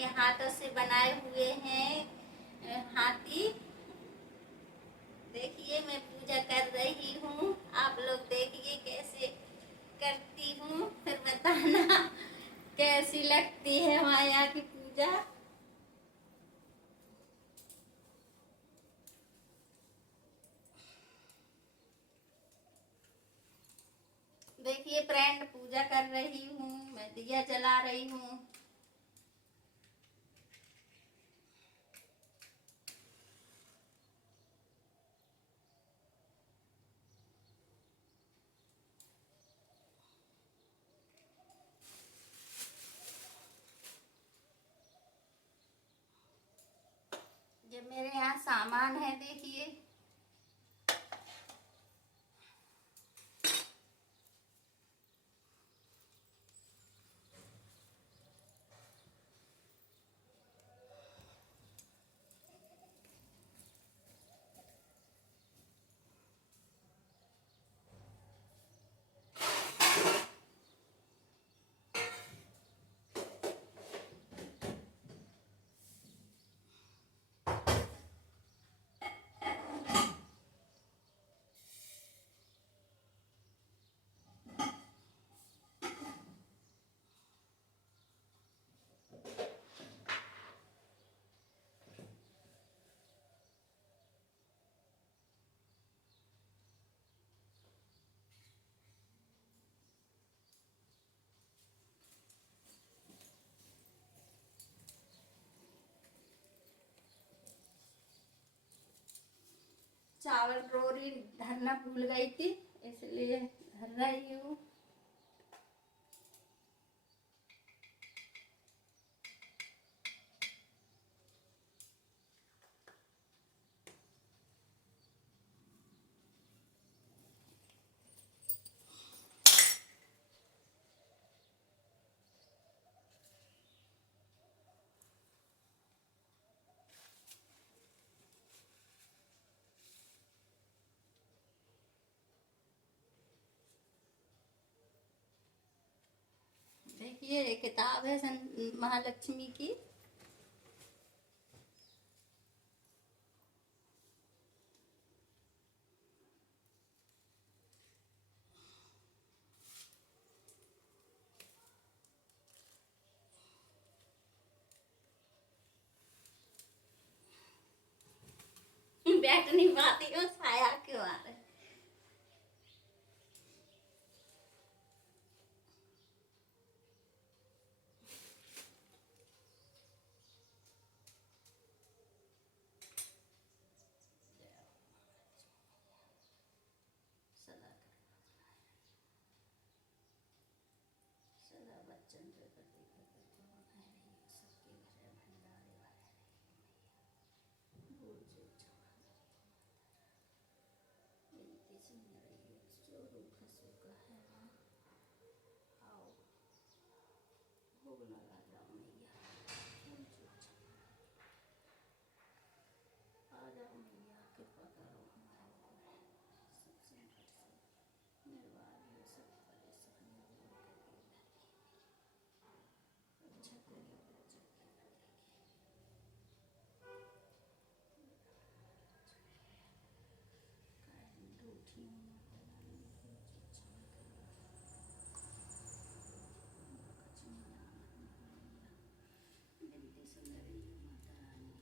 अपने हाथों से बनाए हुए हैं हाथी। देखिए मैं पूजा कर रही हूँ, आप लोग देखिए कैसे करती हूँ, फिर बताना कैसी लगती है माया की पूजा। देखिए फ्रेंड, पूजा कर रही हूँ, मैं दिया जला रही हूँ। ये मेरे यहाँ सामान है, देखिए। चावल रोरी धरना भूल गई थी, इसलिए धर रही हूँ। देखिए ये किताब है महालक्ष्मी की। बैठ नहीं पाती हूँ, छाया क्यों आ रहा है। सदा सदा बच्चन पे करती सबके घर भंडारे वाले भूल जो बिनती सुन रही जो रूप हंसू का है। आओ भोग लगा जाओ मैया, आ जाओ मैया, कृपा करो हमारे ऊपर, सब संकट से निर्वाह हो, सब परेशानियों दूर करके रक्षा करिए, बच्चों की कायम रूठी माता रानी की क्षमा करो, कचमिया मैया, बिनती सुन रही हूँ माता रानी।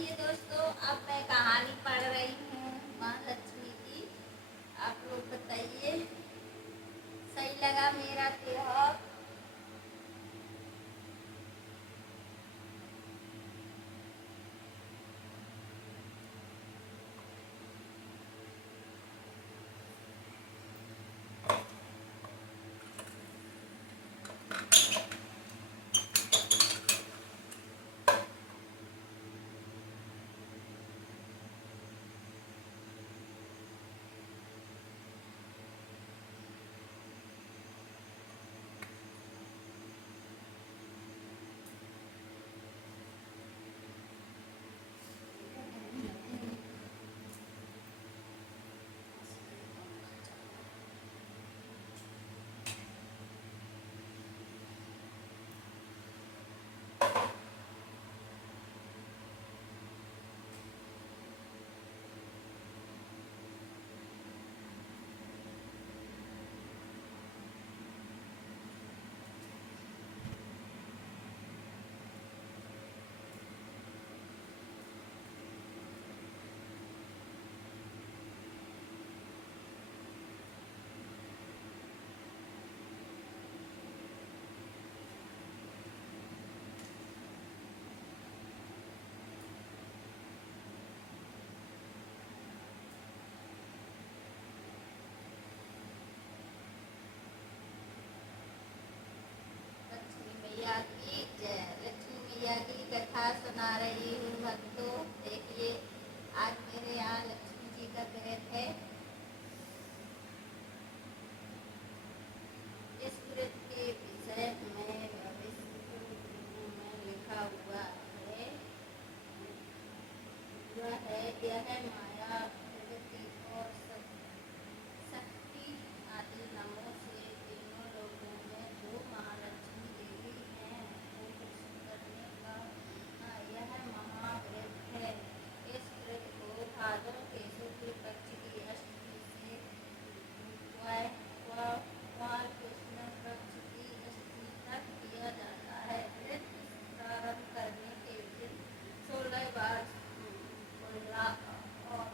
देखिए दोस्तों, अब मैं कहानी पढ़ रही हूँ माँ लक्ष्मी की। आप लोग बताइए, सही लगा मेरा त्योहार? लक्ष्मी मैया की जय। लक्ष्मी मैया की कथा सुना रही हूँ भक्तों। देखिए, आज मेरे यहाँ लक्ष्मी जी का व्रत है। इस व्रत के विषय में भविष्य में लिखा हुआ है। यह माया प्रकृति और शक्ति आदि नामों से तीनों लोगों में जो महालक्ष्मी देवी हैं को प्रसन्न करने का यह महाव्रत है। इस व्रत को भादव के शुक्ल पक्ष की अष्टमी से कृष्ण पक्ष की अष्टमी तक किया जाता है। व्रत प्रारंभ करने के दिन 16 बार कुल्ला और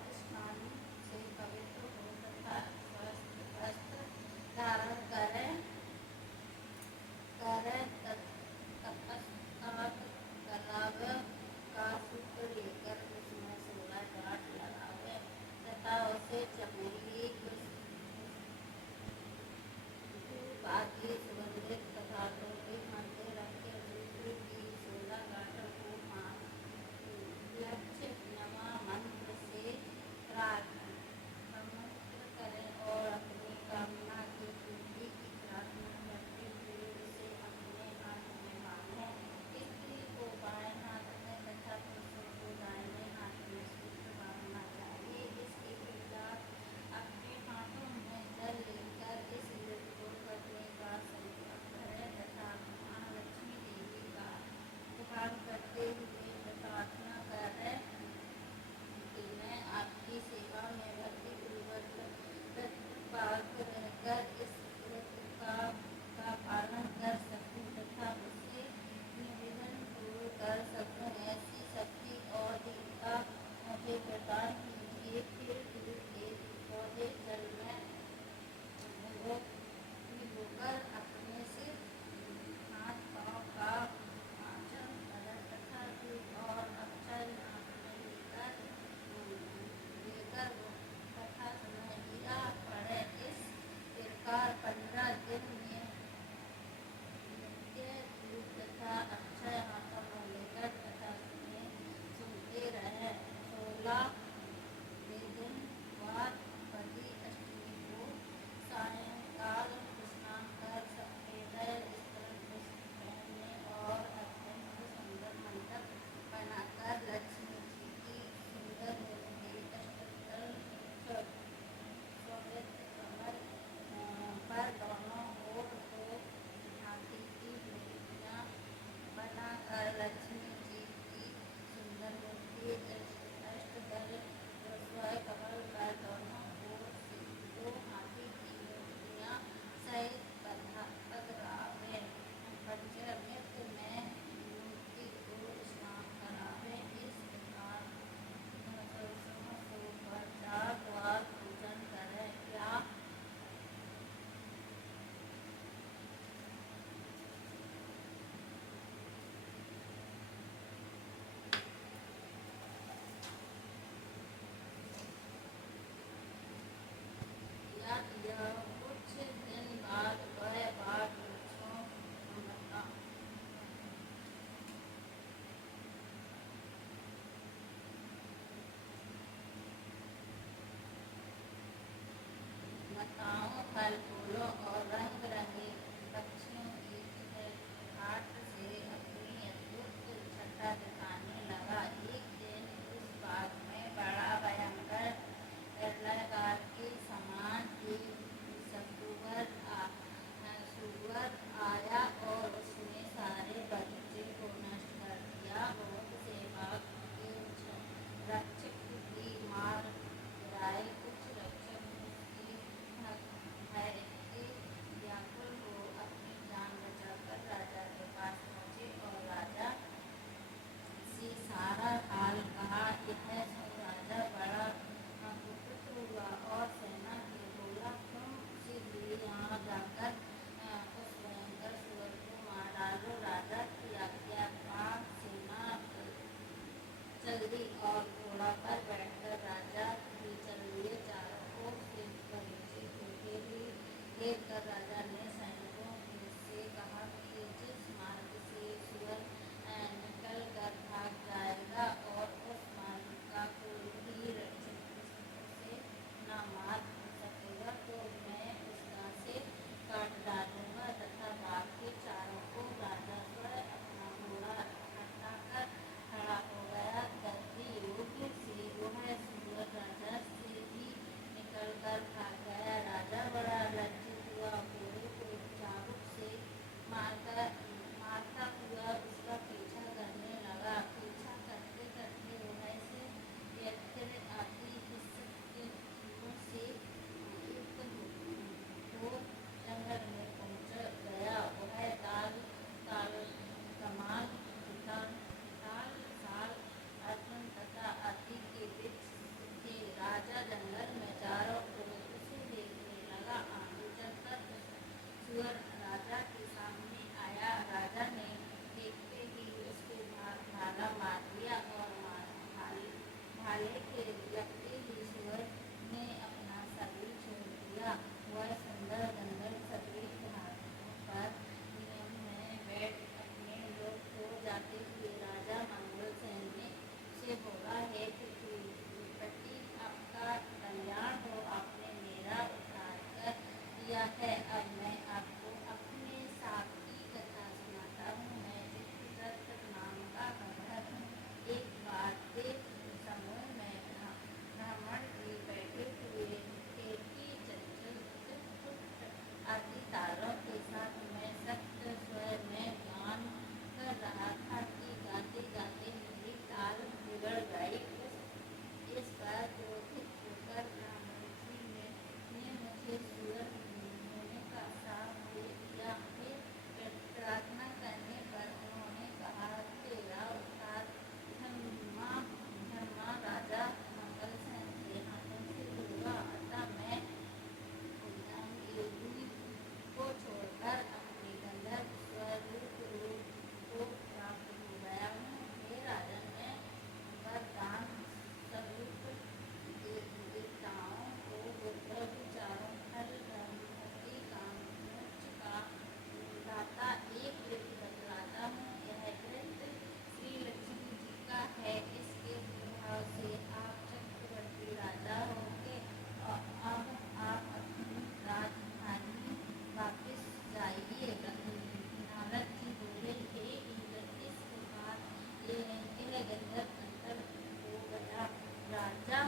गंधर्व अंतर हो गया। राजा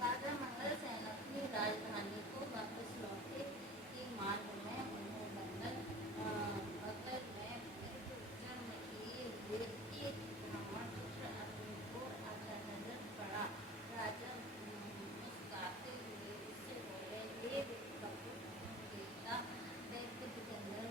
राजा मंगलसेन अपनी राजधानी को वापस लौटे। इसी मार्ग में उन्हें लंदन बगल में जन्म लिए हुए एक ब्राह्मण पुत्र अग्नि को आता नजर पड़ा। राजा मुस्कुराते हुए उससे बोले, हे कपूर देवता दैत्य गंधर्व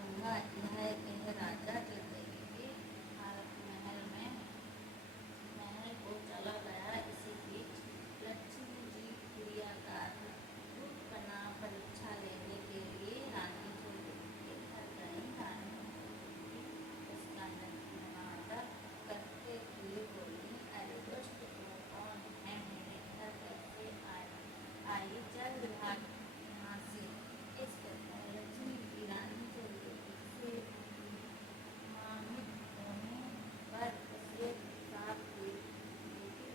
करूँगा। यह कह राजा जल्दी के महल को चला गया। इसी बीच लक्ष्मी जी चिड़िया का रूप बना परीक्षा लेने के लिए रानी झुलझुली के घर गई। रानी उसका नवादर करते हुए बोली, अरे दुष्ट, तू कौन है? मेरे घर कैसे आई? चल यहाँ से। इस प्रकार लक्ष्मी जी रानी झुलझुली से सम्मानित होने पर उसे साथ देती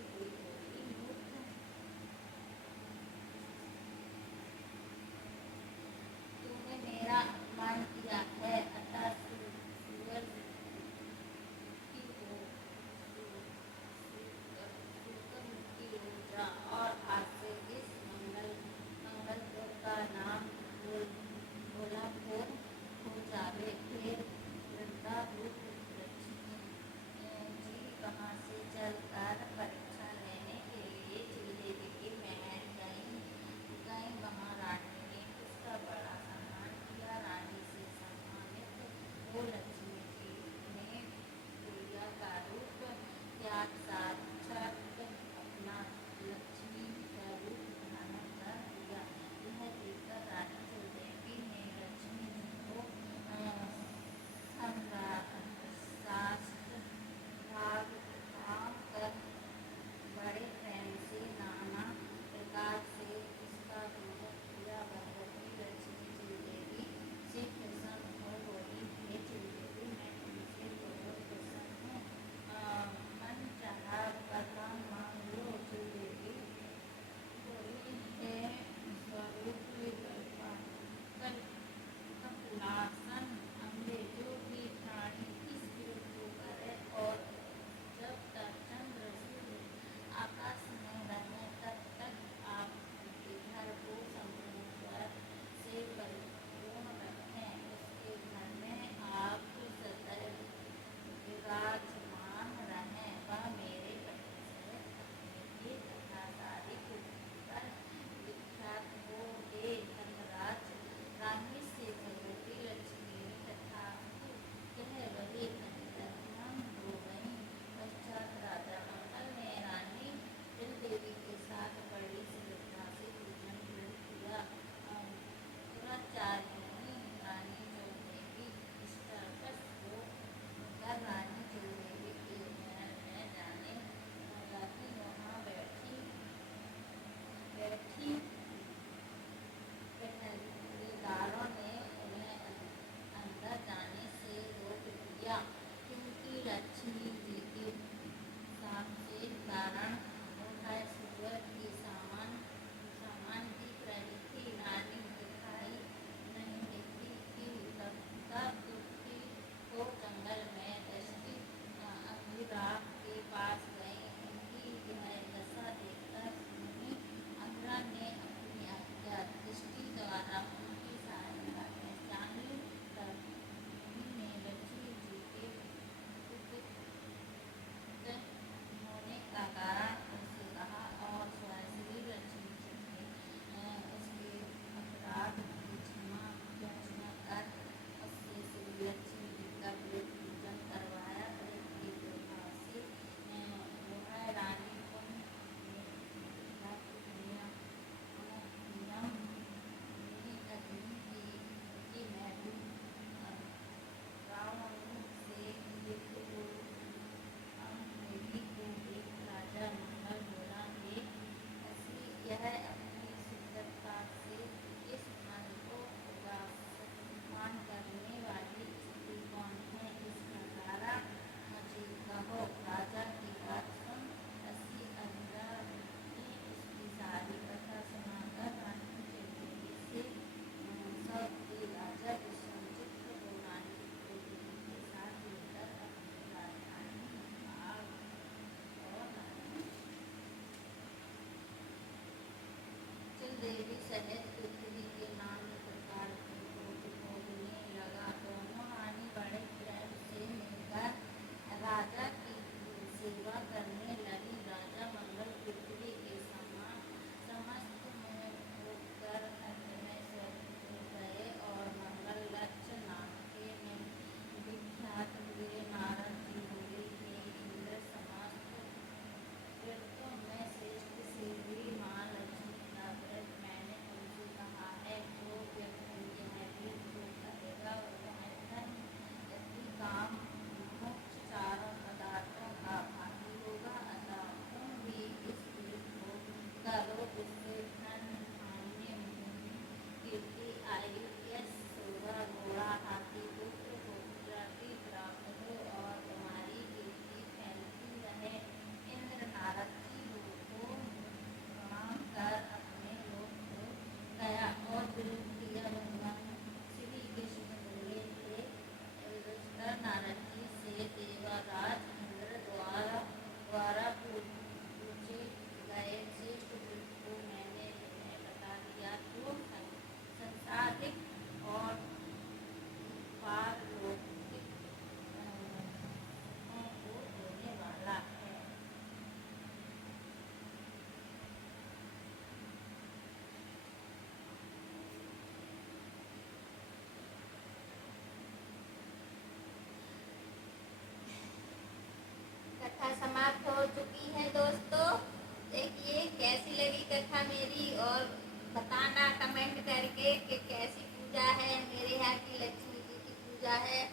हुई बोली, मूर्ख, तूने मेरा अपमान किया है, अतः सूअर की हो सूकरमुखी हो जा और आज से इस मंगलपुर का नाम भोलापुर हो जावे। फिर वृंदा रूप लक्ष्मी जी वहाँ से चलकर परीक्षा लेने के लिए श्रीदेवी के महल गई। वहाँ रानी ने उसका बड़ा सम्मान किया। रानी से सम्मानित हो लक्ष्मी जी ने चिड़िया का रूप त्याग साक्षात अपना लक्ष्मी का रूप धारण कर लिया। यह देखकर रानी झुलझुली ने लक्ष्मी जी को साष्टांग कर बड़े प्रेम से नाना प्रकार से उसका पूजन किया। भगवती लक्ष्मी झुलझुली से प्रसन्न हो बोली, हे झुलझुली, मैं तुमसे बहुत प्रसन्न हूँ। मन चाहा वरदान मांग लो। झुलझुली बोली, हे स्वरूप कपिलासन, अंग्रेजों की प्राणी इस मृत्यु करे और जब तक चंद्र सूर्य आकाश में रहे तब तक आपके घर को संपूर्ण स्वर से परिपूर्ण रखें। उसके घर में आप सदैव विराजमान रहें। वह मेरे पति सहित अपने ये कथा सारी पृथ्वी पर विख्यात हो दे। धर्मराज रानी से भगवती लक्ष्मी ने कथा कह वही परिणत हो गई। पश्चात राजा मंगल ने रानी झुलझुली के साथ बड़ी श्रद्धा से पूजन किया। दुराचारिणी रानी झुलझुली इष्टवश होकर रानी झुलझुली के महल में जाने लगी। वहाँ बैठी पहरेदारों ने उन्हें अंदर जाने से रोक दिया, क्योंकि लक्ष्मी जी के शाप के कारण वह सूअर के समान दिख रही थी। रानी दिखाई नहीं देती थी। तब दुखी हो जंगल में दृष्टि अंगिरा के पास गई। उनकी यह दशा देखकर मुनि अंगिरा ने अपनी आज्ञा दृष्टि द्वारा उनकी सहायता पहचान ली। तब मुनि ने लक्ष्मी जी के कुपित होने का कारण उनसे कहा और स्वयं श्री लक्ष्मी जी ने उसके अपराध की क्षमा याचना कर उससे श्री लक्ष्मी जी का पूजन करवाया। प्रेम के प्रभाव से वह रानी पुण्य नियम मेरी अग्नि की मैं भी रावण से युक्त हो। अंगदेवी को देख राजा मंगल बोला, हे हंसी, यह अपनी सुंदरता से इस मन को उदासमान करने वाली स्त्री कौन है? इसका कारण मुझे कहो। राजा की बात सुन हंसी अंगिरा ने उसकी सारी कथा सुनाकर रानी झुलझुली से सब की राजा विश्वजित को रानी झुलझुली के साथ लेकर अपनी राजधानी भाग और रानी झुलझुली सहित पृथ्वी के नाना प्रकार के भोग भोगने लगा। दोनों रानी बड़े प्रेम से मिलकर राजा की सेवा करने लगी। राजा मंगल पृथ्वी के समस्त में होकर अंत में स्वर्ग हो गए और मंगल लक्ष्य नाम के कि कैसी पूजा है। मेरे यहाँ की लक्ष्मी जी की पूजा है